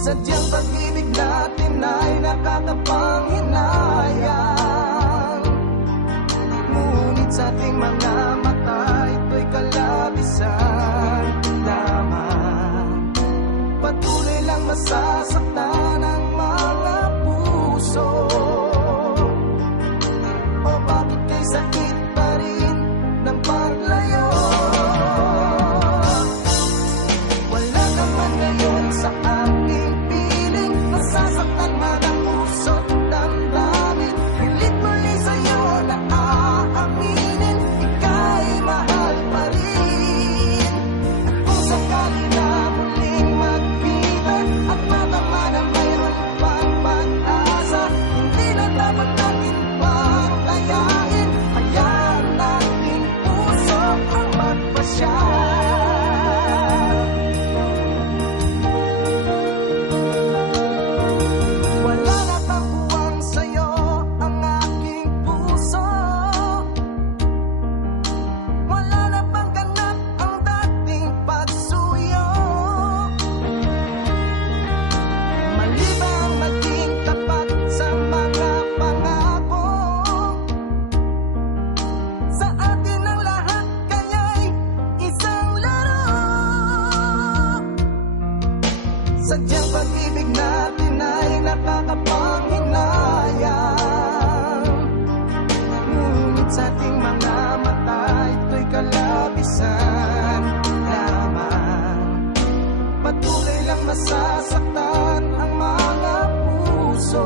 Sadyang pag-ibig natin ay nakakapanghinayang, ngunit sa ating mga mata ito'y kalabisan lamang. Patuloy lang masasaktan ang mga puso. O bakit kay sakit pa rin ng paglayo? Wala ka man ngayon sa aking piling, nasasaktan man ang puso't damdamin. Pilit muli sa'yo na aaminin, ika'y mahal pa rin. At kung sakali na muling magkita at matama na mayroon pang pag-asa, hindi na dapat natin patayain. Hayaan nating puso ang magpasya. Wala na bang buwang sa'yo ang aking puso? Wala na bang ganap ang dating pagsuyo? Mali ba ang maging tapat sa mga pangako? Sa atin ang lahat kaya'y isang laro. Sadyang pag-ibig natin ay nakakapanghinayang, ngunit sa ating mga mata ito'y kalabisan lamang. Patuloy lang masasaktan ang mga puso.